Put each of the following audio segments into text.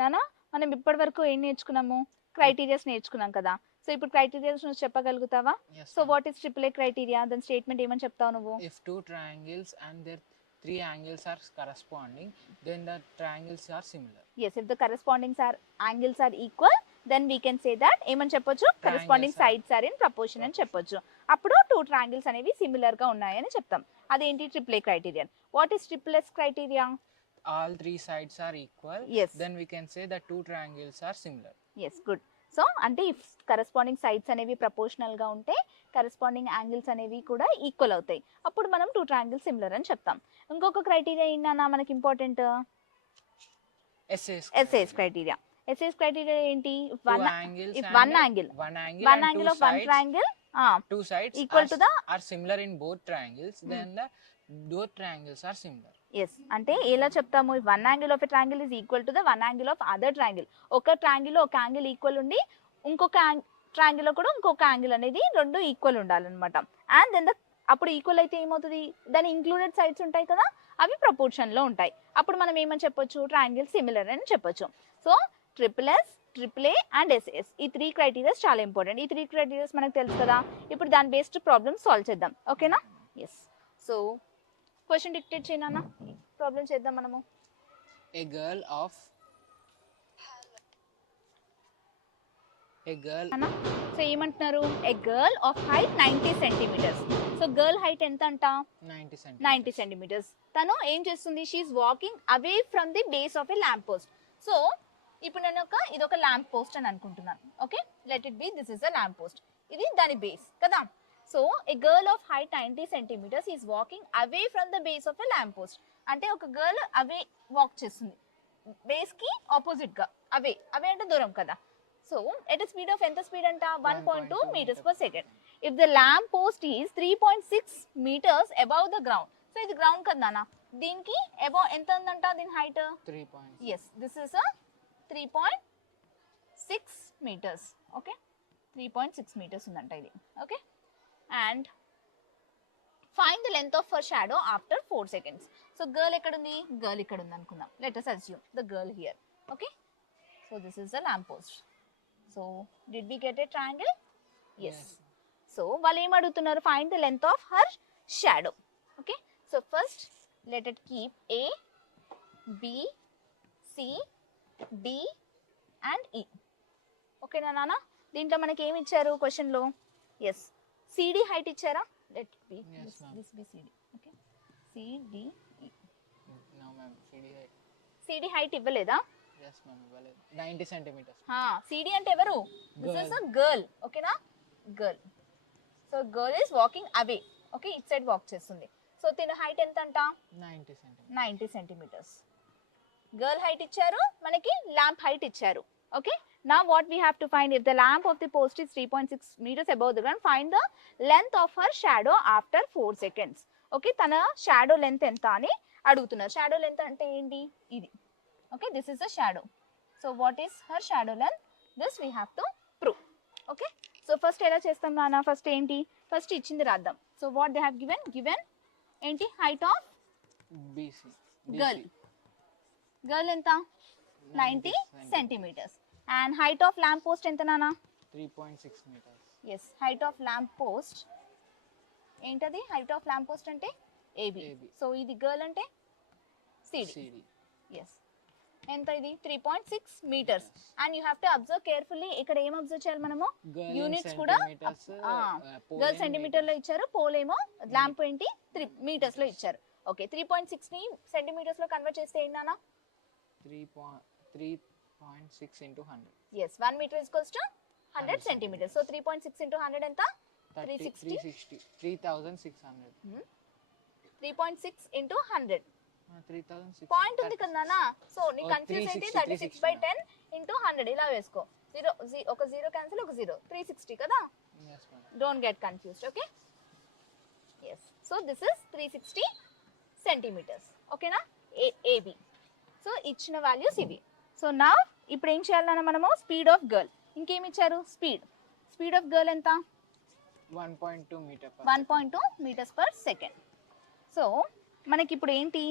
నానా మనం ఇప్పటి వరకు ఏం నేర్చుకున్నాము? క్రైటీరియాస్ నేర్చుకున్నాం కదా. సో ఇప్పుడు క్రైటీరియాస్ నువ్వు చెప్పగలుగుతావా? Yes, so ma'am. What is triple A criteria? దాని స్టేట్మెంట్ ఏమని చెప్తావు నువ్వు? If two triangles and their three angles are corresponding, then the triangles are similar. Yes, if the corresponding angles are equal, then we can say that ఏమని చెప్పొచ్చు? Corresponding sides are in proportion అని చెప్పొచ్చు. అప్పుడు two triangles అనేవి సిమిలర్ గా ఉన్నాయని చెప్తాం. అదేంటి triple A criteria. What is triple S criteria? All three sides are equal. Yes. Then we can say that two triangles are similar. Yes, good. So అంటే if corresponding sides అనేవి ప్రపోర్షనల్ గా ఉంటే corresponding angles అనేవి కూడా ఈక్వల్ అవుతాయి. అప్పుడు మనం two triangles similar అని చెప్తాం. ఇంకొక క్రైటీరియా ఏంటన్నా మనకి important? SAS criteria. SAS criteria ఏంటి? One angle of one triangle two sides equal to the are similar in both triangles, then the both triangles are similar. Yes అంటే ఎలా చెప్తాము? One angle of a triangle is equal to the one angle of other triangle. ఒక triangle ఒక angle equal ఉండి ఇంకొక ట్రయాంగిల్ లో కూడా ఇంకొక యాంగిల్ అనేది రెండు ఈక్వల్ ఉండాలన్నమాట. అండ్ దెన్ అప్పుడు ఈక్వల్ అయితే ఏమవుతుంది? దాని ఇంక్లూడెడ్ సైడ్స్ ఉంటాయి కదా, అవి ప్రపోర్షన్ లో ఉంటాయి. అప్పుడు మనం ఏమని చెప్పొచ్చు? ట్రయాంగిల్ సిమిలర్ అని చెప్పొచ్చు. So triple S, triple A and SS ఈ త్రీ క్రైటీరియాస్ చాలా ఇంపార్టెంట్. ఈ త్రీ క్రైటీరియాస్ మనకు తెలుసు కదా. ఇప్పుడు దాని బేస్డ్ ప్రాబ్లమ్ సాల్వ్ చేద్దాం. ఓకేనా? ఎస్. సో క్వశ్చన్ డిక్టేట్ చేయనా? ప్రాబ్లం చేద్దాం మనము. A girl సో ఏమంటున్నారు? A girl of height 90 centimetres. So girl height ఎంత అంట? 90 సెంటీమీటర్స్. తను ఏం చేస్తుంది? She's walking away from the base of a lamp post. So ఇప్పుడు నేను ఇదొక ల్యాంప్ పోస్ట్ అని అనుకుంటున్నాను. Okay, let it be this is a lamp post. ఇది దాని బేస్ కదా. So a girl of height 90 centimetres is walking away from the base of a lamp post. అంటే ఒక గర్ల్ అవే వాక్ చేస్తుంది, base కి opposite గా. Away అంటే దూరం కదా. సో ఎట్ స్పీడ్ ఆఫ్ ఎంత స్పీడ్ అంట? 1.2 meters per second. If the lamp post is 3.6 meters above the ground. So ఇది గ్రౌండ్ కదా. దీనికి అబౌవ్ ఎంత ఉందంట? దీని height 3. Yes, this is 3.6 meters. Okay, 3.6 meters ఉందంట ఇది. Okay, and find the length of her shadow after 4 seconds. So girl ekkada undi? Girl ikkada undi anukundaam. Let us assume the girl here. Okay, so this is the lamp post. So did we get a triangle? Yes. So vallu em adugutunnaru? Find the length of her shadow. Okay, so first let it keep A, B, C, D and E. Okay na nana? దీంట్లో మనకి ఏమి ఇచ్చారు question లో? Yes, CD height ఇచ్చారా? Let be this be CD. Okay, CD. No ma'am, CD height. CD height ఇవ్వలేదా? Yes ma'am, ఇవ్వలేదు. 90 centimeters. సిడి అంటే ఎవరు? This is a girl. ఓకేనా? Girl. So girl is walking away. Okay, it side walk చేస్తుంది. సో తిన హైట్ ఎంత అంట? 90 సెంటీమీటర్స్. గర్ల్ హైట్ ఇచ్చారు, మనకి ల్యాంప్ హైట్ ఇచ్చారు. Okay, now what we have to find? If the lamp of the post is 3.6 meters above the ground, find the length of her shadow after 4 seconds. Okay, తన shadow length ఎంత అని అడుగుతున్నారు. Shadow length అంటే ఏంటి? ఇది. Okay, this is the shadow. So what is her shadow length? This we have to prove. Okay, so first ఎలా చేస్తాం నాన్న? ఫస్ట్ ఏంటి? ఫస్ట్ ఇచ్చింది రాద్దాం. So what they have given ఏంటి? హైట్ ఆఫ్ గర్ల్ ఎంత? 90 centimetres. And height of lamp post ఎంత నానా? 3.6 meters. Yes, height of lamp post ఏంటది? height of lamp post అంటే AB. సో ఇది గర్ల్ అంటే CD. Yes, ఎంత ఇది? 3.6 meters. And you have to observe carefully. ఇక్కడ ఏం అబ్జర్వ్ చేయాలి మనము? యూనిట్స్ కూడా గర్ల్ సెంటీమీటర్ లో ఇచ్చారు, పోల్ ఏమో ల్యాంప్ ఏంటి 3 meters లో ఇచ్చారు. ఓకే, 3.6 ని సెంటీమీటర్స్ లో కన్వర్ట్ చేస్తే ఏంటి నానా? 3.6 into 100. Yes, 1 meter is equals to 100 centimeters. So 3.6 into 100 ఎంత? 360. 3600. 3.6 into 100. 3600. పాయింట్ ఉంది కదా నాన్న. సో నీ కన్ఫ్యూజ్ అయితే 36/10 into 100 ఇలా వేసుకో. ఒక 0 క్యాన్సిల్, ఒక 0. 360 కదా. Yes ma'am. Don't get confused. Okay. Yes. So this is 360 centimeters. Okay na? AB. So ఇచ్చిన వాల్యూస్ ఇవి. సో నా ఇప్పుడు ఏం చేయాలన్నా మనము? Speed of girl. ఇంకేమి ఇచ్చారు? స్పీడ్ ఆఫ్ గర్ల్ ఎంత? 1.2 meters per second. సో మనకి ఇప్పుడు ఏంటి?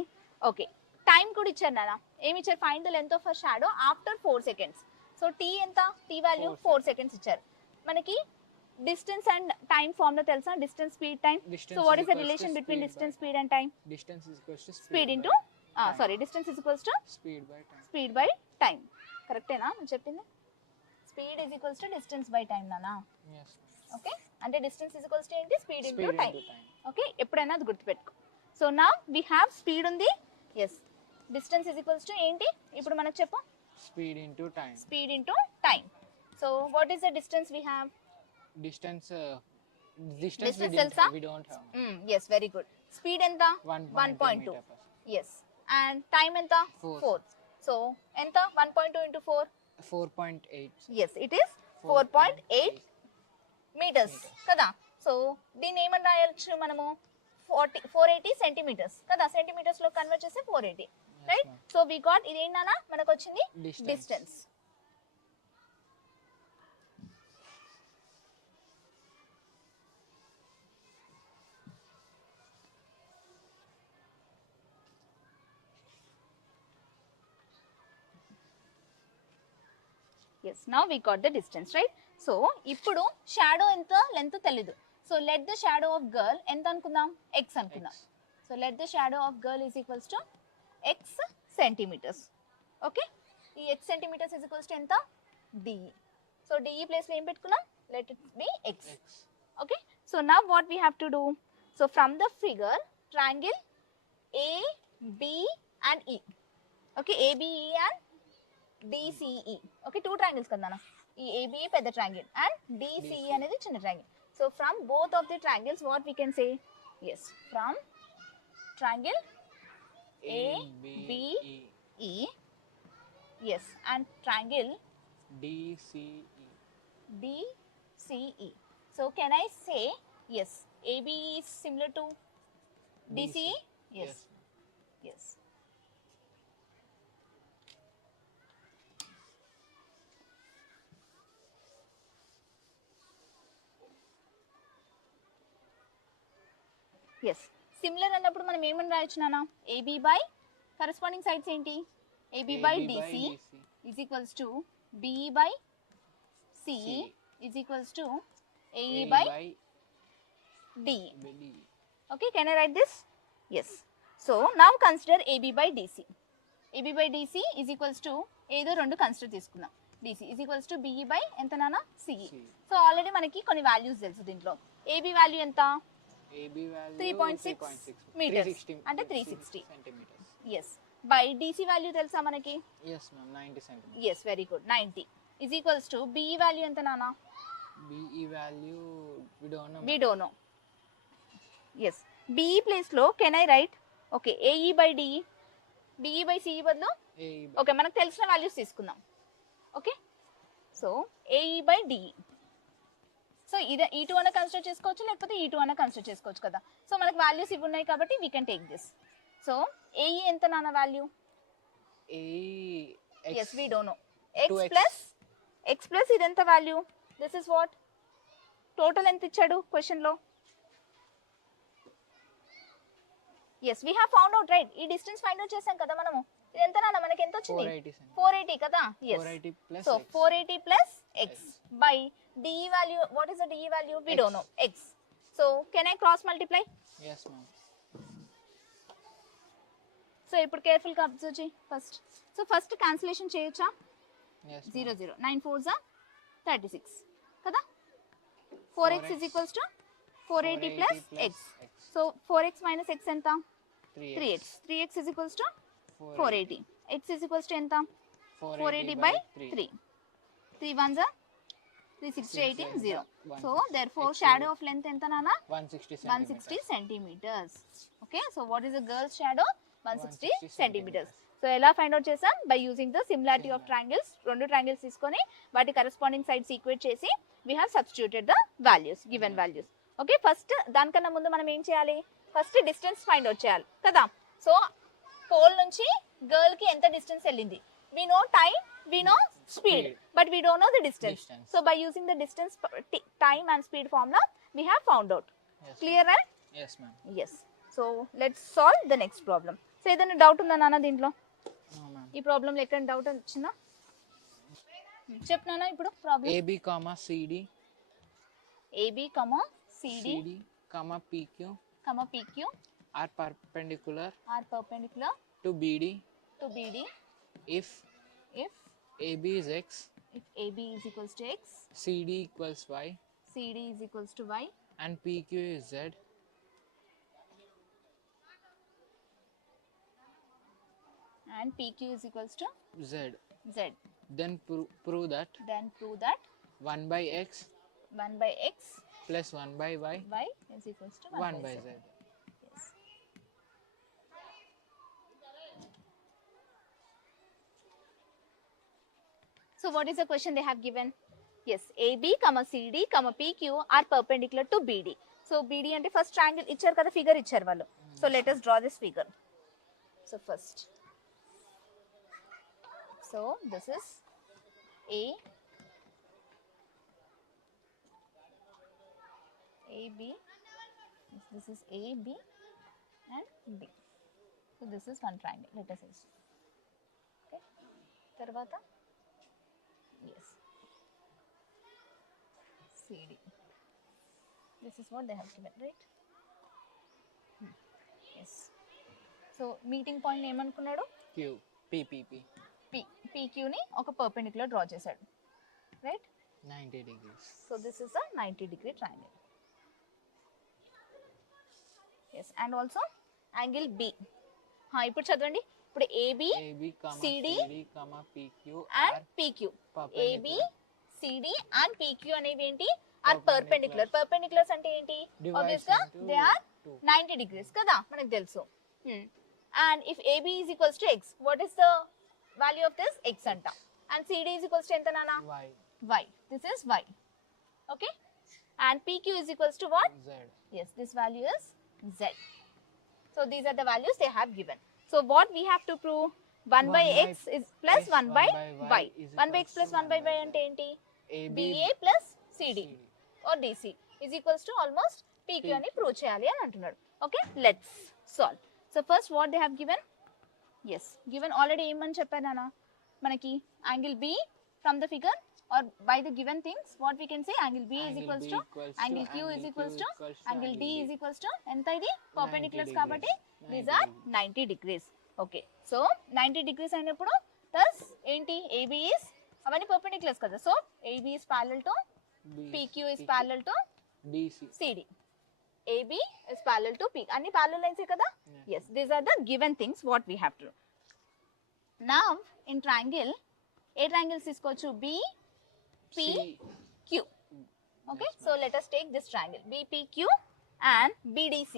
ఓకే, టైం కూడా ఇచ్చారు నాన్న. ఏమి ఇచ్చారు, find the length of a shadow after 4 seconds. So T ఎంత, టీ వాల్యూ 4 సెకండ్స్ ఇచ్చారు. మనకి డిస్టెన్స్ అండ్ టైం ఫార్ములా తెలుసా, distance speed time. So what is the relation between distance speed and time? Distance is equals to speed into distance is equals to speed by time. Speed by time. కరెక్టేనా నేను చెప్పింది? Speed is equals to distance by time నానా. Yes. Okay, అంటే distance is equals to ఏంటి, speed into Speed time. into time. Okay, ఎప్పుడైనా అది గుర్తుపెట్టుకో. So నా వీ హ్యావ్ స్పీడ్ ఉంది, yes. Distance is equals to ఏంటి ఇప్పుడు మనకు చెప్పు, Speed into time. Speed into time. So what is the distance we have? Distance Distance we తెలుసా? don't have. Yes, very good. Speed ఎంత? 1.2 1.2. meter per second. Yes. And time ఎంత? 4. 4. So ఎంత 1.2 into 4? 4.8. Yes, it is 4.8 మీటర్స్ కదా. సో దీన్ని ఏమని రాయొచ్చు మనము, 480 సెంటీమీటర్స్ కదా. సెంటీమీటర్స్ లో కన్వర్ట్ చేస్తే 480, right. ma'am. So we got ఇది ఏంటన్నా మనకు వచ్చింది Distance. Distance. Yes, now we got the distance, right. So ఇప్పుడు షాడో ఎంత లెంత్ తెలీదు. So let the shadow of girl ఎంత అనుకుందాం, ఎక్స్ అనుకుందాం. X. So let the shadow of girl is equals to X centimetres. Okay, ఈ X centimetres is equals to ఎంత, DE. So DE ప్లేస్లో ఏం పెట్టుకున్నాం, let it be X. X. Okay, so now what we have to do, so from the figure triangle A, B and E, okay, ABE and DCE, okay, two triangles kadana, ee ABE పెద్ద triangle and DCE అనేది చిన్న triangle. So from both of the triangles what we can say, yes, from triangle A, B, E, yes, and triangle DCE. DCE. So can I say, yes, ABE is similar to DCE? Yes. Yes. Yes. Similar అన్నప్పుడు మనం ఏమని రాయొచ్చు నాన్న, AB by corresponding sides ఏంటి, AB by DC is equals to BE by CE is equals to AE by DE. Okay, can I write this? Yes. So now consider AB by DC. AB by DC is equals to ఏదో రెండు కన్సిడర్ తీసుకుందాం. DC is equals to BE by ఎంత నాన్న, CE. So already మనకి కొన్ని వాల్యూస్ తెలుసు దీంట్లో. AB value ఎంత, AB value 3.6 meters అంటే 360 centimeters. ఎస్. బై DC వాల్యూ తెలుసా మనకి? Yes ma'am, 90 centimeters. Yes, very good. 90 is equals to BE value ఎంత నాన్న? BE value we don't know. We don't know. Yes. BE place లో can I write? Okay, AE by DE. DE by CE బదులు AE okay మనకు తెలిసిన వాల్యూస్ తీసుకుందాం. Okay, so AE by DE. So ఇది E2 అన్న కన్సిడర్ చేసుకోవచ్చు, లేకపోతే E2 అన్న కన్సిడర్ చేసుకోవచ్చు కదా. సో మనకు వాల్యూస్ ఇవి ఉన్నాయి కాబట్టి we can take this. So AE ఎంత నాన్న value? AE yes, we don't know. X 2x. Plus X plus ఇది ఎంత value, this is what, total ఎంత ఇచ్చాడు క్వశ్చన్ లో. Yes, we have found out, right. ఈ డిస్టెన్స్ ఫైండ్ అవుట్ చేసాం కదా మనము. ఇది ఎంత నాన్న మనకి ఎంత వచ్చింది, 480 కదా. ఎస్, 480 plus సో X. 480 plus X by DE value. What is the DE value, we don't know, X. So can I cross multiply? Yes ma'am. So ఇప్పుడు కేర్ఫుల్ గా అబ్జర్వ్ చేయి ఫస్ట్. సో ఫస్ట్ క్యాన్సిలేషన్ చేయొచ్చా? Yes ma'am. 0 0 9 4 36 కదా. 4x is equals to 480 plus x. So 4x minus x ఎంత, 3x. 3x is equals to 480. x is equals to ఎంత, 480 by 3. 3 ones are 360, 18, 0. So therefore shadow of length ఎంత నాన్న, 160 centimeters. Okay, so what is the girl's shadow? 160 centimeters. So ఎలా find out చేసాం, by using the similarity of triangles. రెండు ట్రయాంగిల్స్ తీసుకొని వాటి corresponding sides equate చేసి we have substituted the values, given values. Okay, first దానికన్నా ముందు మనం ఏం చేయాలి, ఫస్ట్ డిస్టెన్స్ ఫైండ్ అవుట్ చేయాలి కదా. సో పోల్ నుంచి గర్ల్ కి ఎంత డిస్టెన్స్ వెళ్ళింది, we know time, we know speed, but we don't know the distance. So by using the distance, time and speed formula we have found out. Clear right? Yes ma'am. Yes. So let's solve the next problem. So ఏదైనా doubt ఉందా నాన్న దీంట్లో? No ma'am. ఈ ప్రాబ్లంలో ఎక్కడ డౌట్ వచ్చిందా? చెప్పినానా ఇప్పుడు problem? AB, CD, AB, CD, PQ PQ are perpendicular are perpendicular to BD to BD if if AB is X, AB is equals to X, CD equals Y, CD is equals to Y, and PQ is Z. and PQ is equals to Z. Z. Then prove that Then prove that 1 by X 1 by X plus 1 by Y Y is equals to 1 by Z. Yes. So what is the question they have given? Yes, AB, CD, PQ are perpendicular to BD. So BD అంటే first triangle ఇచ్చారు కదా, ఫిగర్ ఇచ్చారు వాళ్ళు. So let us draw this figure. So first, so this is A, AB, this is A, B and B. So this is one triangle. Let us see. Okay. Tarvata, yes, CD. This is what they have given, right? Yes. So meeting point ఏమనుకున్నాడు? Q, PPP. PQ ని ఒక perpendicular draw చేశాడు, రైట్? 90 degrees. So this is a 90-degree triangle. Yes, and also angle B. ఇప్పుడు చదవండి. ఇప్పుడు AB, CD PQ and PQ. AB, CD and PQ అనేవి ఏంటి? Are perpendicular. Perpendiculars అంటే ఏంటి? ఆబ్వియస్ గా దే ఆర్ 90 degrees కదా, మనకు తెలుసు. And if AB is equals to X, what is the value of this? X అంట. And CD is equals to ఎంత నాన్న? Y. Y. This is Y. Okay. And PQ is equals to what? Z. Yes, this value is Z. So these are the values they have given. So what we have to prove? 1 by X is plus 1 by Y. 1 by X plus 1 by Y అంటే ఏంటి? BA plus CD or DC is equals to almost PQ అని ప్రూవ్ చేయాలి అని అంటున్నాడు. Okay, let's solve. So first what they have given? Yes, given already ఏమని చెప్పాను నాన్న మనకి? Angle B from the figure or by the given things, what we can say? Angle B is equals to angle Q is equals to angle D is equals to ఎంత ఇది? Perpendiculars కాబట్టి these are 90 degrees. Okay, so 90 degrees అయినప్పుడు thus ఏంటి? AB is అవన్నీ perpendiculars కదా, so AB is parallel to PQ is parallel to DC. CD. AB is parallel to P. అన్ని parallel lines కదా? Yes, these are the given things what we have to do. Now in triangle, ఏ triangles తీసుకోవచ్చు? B, P, Q. Okay, so let us take this triangle BPQ and BDC.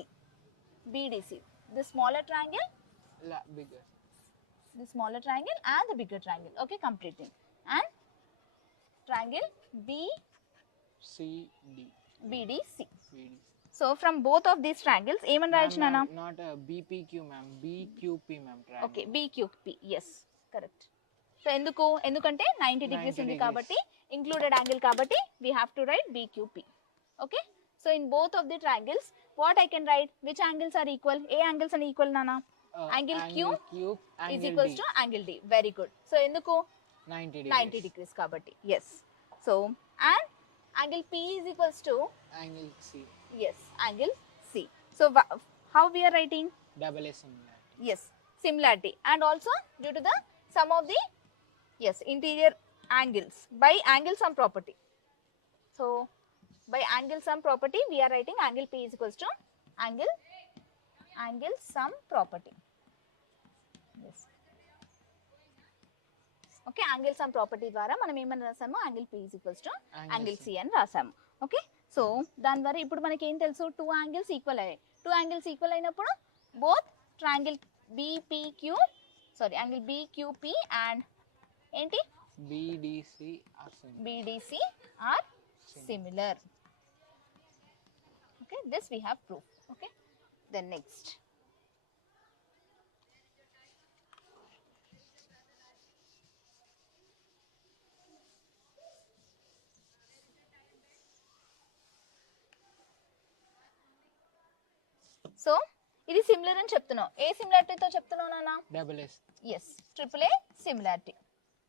BDC, the smaller triangle, Bigger. the smaller triangle and the bigger triangle. Okay, completing. And triangle CD. BDC. BDC. So from both of these triangles ఏమని రాయొచ్చు నాన్న? Not a BPQ ma'am, BQP ma'am triangle. Okay, BQP. Yes, correct. So ఎందుకంటే 90 degrees ఉంది కాబట్టి, included angle కాబట్టి we have to write BQP. Okay, so in both of the triangles what I can write? Which angles are equal? A angles are equal నాన్న? Angle Q is equals to angle D. Very good. So ఎందుకు? 90 degrees కాబట్టి. Yes. So and angle P is equals to angle C. Yes, angle C. So how we are writing? Double A similarity. Yes, similarity. And also due to the sum of the interior angles by angle sum property. So by angle sum property we are writing angle P is equals to angle sum property. Yes. Okay, angle sum property ద్వారా మనం ఏమని రాసాము? angle P is equals to angle C అని రాసాము. Okay, so దాని ద్వారా ఇప్పుడు మనకి ఏం తెలుసు? 2 angles ఈక్వల్ అయ్యాయి. 2 angles ఈక్వల్ అయినప్పుడు both triangle angle BQP and ఏంటి? BDC are similar. Okay, this we have proof. Okay, then next. So ఇది సిమిలర్ అని చెప్తున్నావు. ఏ సిమిలారిటీతో చెప్తున్నావు నాన్న? Double S. Yes, triple A similarity.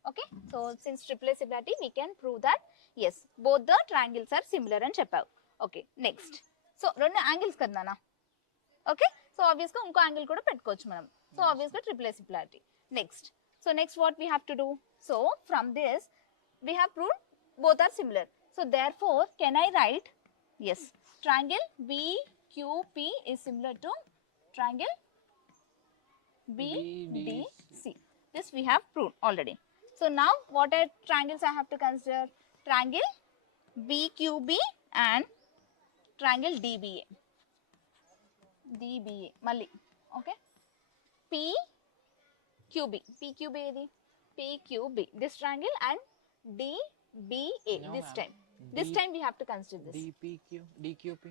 Okay, so since triple A similarity, we can prove that yes, both the triangles are similar అని చెప్పావు. Okay, next. So రెండు యాంగిల్స్ కదా నాన్న. ఓకే, సో ఆబ్వియస్ గా ఇంకో యాంగిల్ కూడా పెట్టుకోవచ్చు మనం. సో ఆబ్వియస్ గా triple A similarity. Next, so next what we have to do? So from this we have proved both are similar. So therefore can I write yes triangle BQP is similar to triangle BDC. This we have proved already. So now what are triangles I have to consider? Triangle BQB and triangle DBA. DBA malli. Okay. PQB. PQB edi. PQB. This triangle and DBA. No, this ma'am. time. This time we have to consider this. DQP.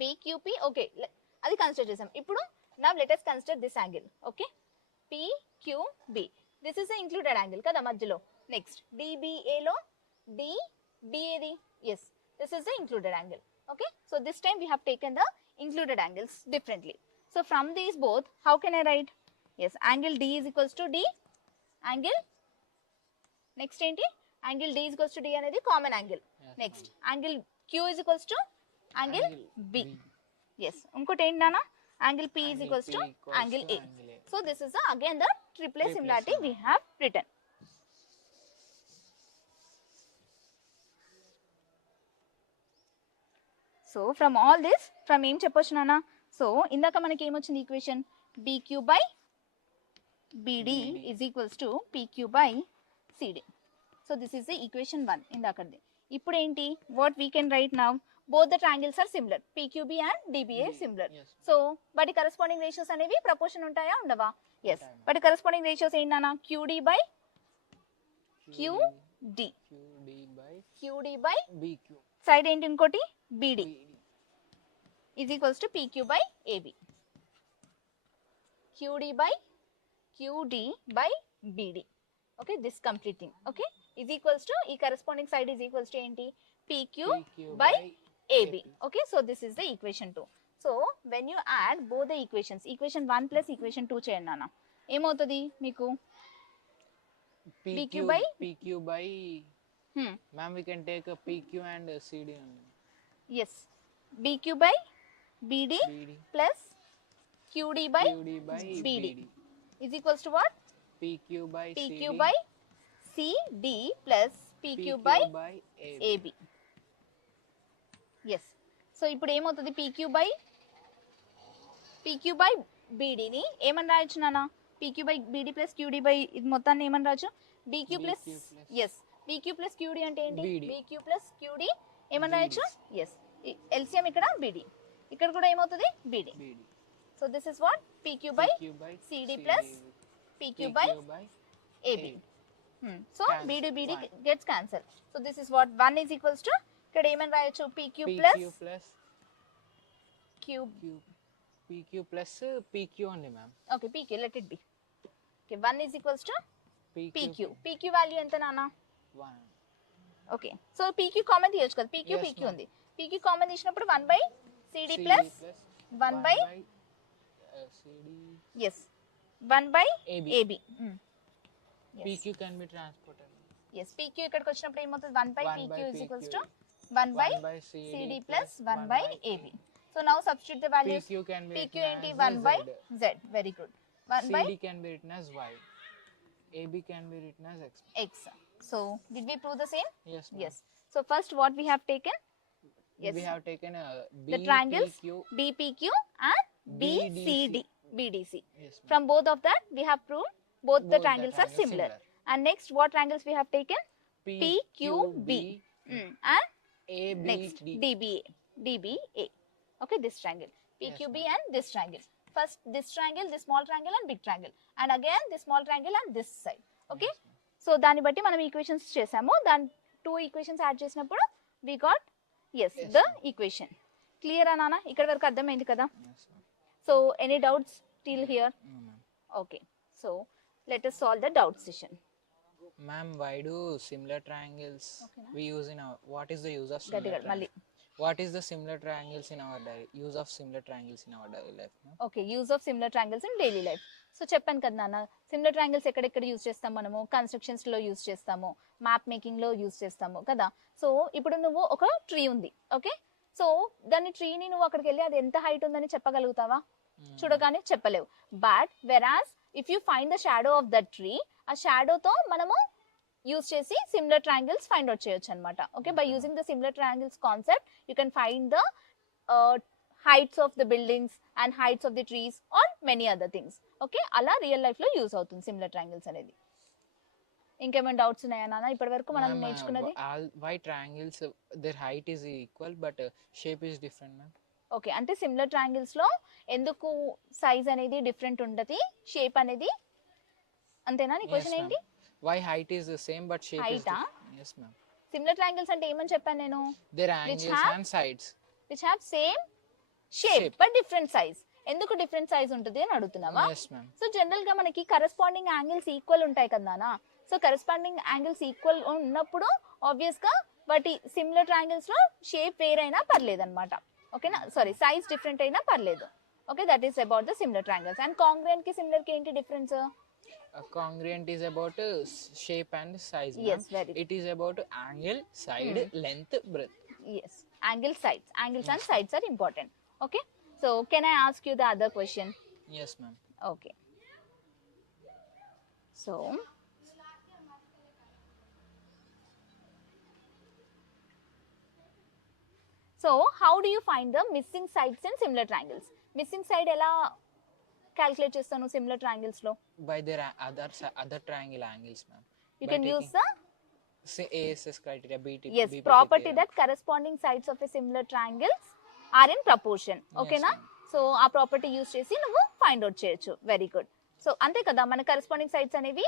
BQP. Okay. అది కన్సిడర్ చేసాం. ఇప్పుడు now let us consider this angle. Okay. PQB. This is the included angle కదా మధ్యలో. Next DBA లో DBA. Yes, this is the included angle. Okay, so this time we have taken the included angles differently. So from these both, how can I write? Yes, angle D is equals to D. Angle next ఏంటి? Angle D is equals to D అనేది common angle. Yes, Next angle Q is equals to angle B. Yes, ఇంకోటి ఏంటి నాన్న? Angle P is equals to angle A. So this is again the triple A similarity we have written. So from all this, from ఏం చెప్పొచ్చు నాన్న? సో ఇందాక మనకి ఏమొచ్చింది equation? BQ by BD is equals to PQ by CD. So this is the equation 1 ఇందాకది. ఇప్పుడు ఏంటి? What we can write now? Both the triangles are similar. PQB and DBA similar. Yes. So వాటి corresponding ratios అనేవి ప్రపోర్షన్ ఉంటాయా ఉండవా? ఎస్. వాటి corresponding ratios ఏంటి నాన్న? QD by QD. QD by BQ. Side ఏంటి ఇంకోటి? BD is equals to PQ by AB. QD by BD. Okay, this complete thing. Okay, is equals to ఈ corresponding side is equals to ఏంటి? PQ by AB. Okay, so this is the equation 2. So when you add both the equations, equation 1 plus equation 2 చేయండి నాన్న, ఏమవుతుంది మీకు? PQ by ma'am, we can take a PQ and CD only. Yes, BQ by BD plus QD by BD is equals to what? PQ by CD plus PQ by AB. Yes. So ఇప్పుడు ఏమవుతుంది? PQ by BD ని ఏమని రాయొచ్చు నాన్న? PQ by BD plus QD by ఇది మొత్తాన్ని ఏమని రాయొచ్చు? BQ plus yes, BQ plus QD అంటే ఏంటి? BQ plus QD ఏమని రాయొచ్చు? Yes, LCM ఇక్కడ BD, ఇక్కడ కూడా ఏమవుతుంది? BD. So this is what? PQ by CD plus PQ by AB. So BD gets cancelled. So this is what 1 is equals to, ఇక్కడ ఏమని రాయొచ్చు? PQ plus PQ only ma'am. Okay, PQ, let it be. Okay, 1 is equals to PQ. PQ value ఎంత నాన్న? 1. Okay, so PQ common తీయొచ్చు కదా? PQ ఉంది. PQ common తీసినప్పుడు 1 by CD plus 1 by CD. Yes, 1 by AB. PQ can be transported. Yes, PQ ఇక్కడికి వచ్చినప్పుడు ఏమవుతుంది? 1 by PQ is equals to 1 by CD plus 1 by AB. So now substitute the values. PQ ఏంటి? 1 by Z. Very good. 1 by CD can be written as Y. AB can be written as X. So did we prove the same? Yes. Yes. So first what we have taken? Yes. We have taken The triangles BPQ and BDC. Yes. From both of that we have proved both the triangles are similar. And next what triangles we have taken? PQB. And next DBA. Okay, this triangle. PQB and this triangle. First this triangle, this small triangle and big triangle. And again this small triangle and this side. Okay. So దాన్ని బట్టి మనం ఈక్వేషన్స్ చేసాము. దాని 2 equations add చేసినప్పుడు we got the equation. Clear నాన్న? ఇక్కడ వరకు అర్థమైంది కదా? So any doubts till here? No ma'am. Okay. So let us solve the doubt session. Ma'am, why do similar triangles we use in our, what is the use of similar గట్టిగా మళ్ళీ what is the similar triangles in our daily use of similar triangles in our daily life, ma'am? Okay, use of similar triangles in daily life. So చెప్పాను కదా నాన్న, similar triangles ఎక్కడెక్కడ యూజ్ చేస్తాం మనము? కన్స్ట్రక్షన్స్లో యూజ్ చేస్తాము, మ్యాప్ మేకింగ్లో యూజ్ చేస్తాము కదా. సో ఇప్పుడు నువ్వు ఒక ట్రీ ఉంది, ఓకే. సో దాని ట్రీని నువ్వు అక్కడికి వెళ్ళి అది ఎంత హైట్ ఉందని చెప్పగలుగుతావా? చూడగానే చెప్పలేవు. బట్ వెరాజ్ if you find the shadow of that tree, ఆ షాడోతో మనము యూజ్ చేసి సిమిలర్ ట్రయాంగిల్స్ ఫైండ్ అవుట్ చేయొచ్చు అనమాట. Okay, by using the similar triangles concept you can find the heights of the buildings and heights of the trees or many other things. Okay, అలా real life లో use అవుతుంది similar triangles అనేది. ఇంకేమైనా డౌట్స్ ఉన్నాయా నాన్న ఇప్పటి వరకు మనం Ma'am, నేర్చుకున్నది? why triangles their height is equal but shape is different, ma'am? Okay, అంటే సిమిలర్ ట్రయాంగిల్స్ లో ఎందుకు సైజ్ అనేది డిఫరెంట్ ఉంటది, షేప్ అనేది, అంతేనా నీ Yes, క్వశ్చన్ ma'am. ఏంటి? Why height is the same but shape is Height ఆ? different? Yes, ma'am. Similar triangles అంటే ఏమని చెప్పాను నేను? Their angles have- and sides. Which have same shape Shape. But different size. ఎందుకు డిఫరెంట్ సైజ్ ఉంటుంది అని అడుగుతున్నావా? Yes, ma'am. సో జనరల్ గా మనకి కరెస్పాండింగ్ యాంగిల్స్ ఈక్వల్ ఉంటాయి కదా. సో కరెస్పాండింగ్ యాంగిల్స్ ఈక్వల్ ఉన్నప్పుడు ఆబ్వియస్ గా వాటి సిమిలర్ ట్రయాంగిల్స్ లో షేప్ వేరైనా పర్లేదు అనమాట. ఓకేనా, సారీ సైజ్ డిఫరెంట్ అయినా పర్లేదు. Okay, that is about the similar triangles. And congruent కి సిమిలర్ కి ఏంటి difference? Congruent is about shape and size, ma'am. Yes, very good. It is about angle, side, length, breadth. Yes, angle, sides. Angles and sides are important. Okay, so can I ask you the other question? Yes, ma'am. Okay, so how do you find the missing sides in similar triangles? Missing side ఎలా క్యాలిక్యులేట్ చేస్తాను similar triangles లో? By their other triangle angles, ma'am. You By can use the say ASS criteria, BT. yes BPT property theorem. that corresponding sides of a similar triangles are in proportion. Okay na? ma'am. So ఆ property use చేసి నువ్వు find out చేయొచ్చు. Very good. So అంతే కదా, మన corresponding sides అనేవి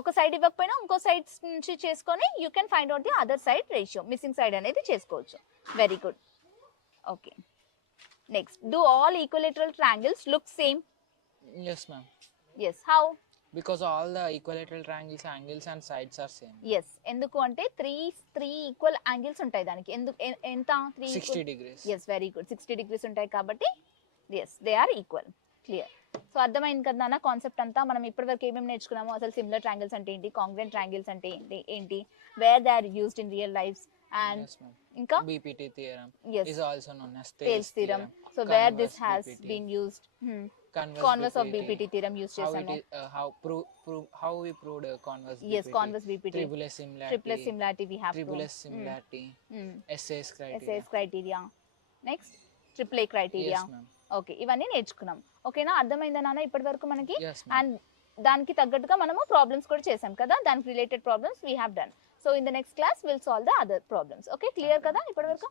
ఒక సైడ్ ఇవ్వకపోయినా ఇంకో సైడ్ నుంచి చేసుకొని you can find out the other side ratio, missing side అనేది చేసుకోవచ్చు. Very good. Okay, next, do all equilateral triangles look same? Yes, ma'am. Yes, how? Because all the equilateral triangles, angles and sides are same. Yes, ఎందుకు అంటే three equal angles ఉంటాయి దానికి. ఎందుకు ఎంత? 60 degrees. Yes, very good. 60 degrees ఉంటాయి కాబట్టి yes they are equal. Clear. So అర్థమైంది కదా నాన్న కాన్సెప్ట్ అంతా. మనం ఇప్పటివరకు ఏమేమి నేర్చుకున్నాము, అసలు సిమిలర్ ట్రయాంగిల్స్ అంటే ఏంటి, కాంగ్రుయెంట్ ట్రయాంగిల్స్ అంటే ఏంటి, where they are used in real life, and Yes, ma'am. ఇంకా BPT theorem yes is also known as Thales theorem. theorem. So where this Converse has BPT. been used, Converse converse of BPT theorem use How it చేసాము. is, how we proved converse Yes, BPT. converse BPT, Triple S similarity. triplets similarity we have Triple proved. S similarity. SAS criteria. SAS criteria. Next triple A criteria. Yes, ma'am. Okay, ఇవన్నీ నేర్చుకున్నాం. ఓకేనా, అర్థమైందా నాన్న ఇప్పటి వరకు మనకి? Yes, ma'am. And దానికి తగ్గట్టుగా మనము ప్రాబ్లమ్స్ కూడా చేసాం కదా, దానికి related problems we have done. So in the next class will solve the other problems. Okay, clear కదా ఇప్పటి వరకు?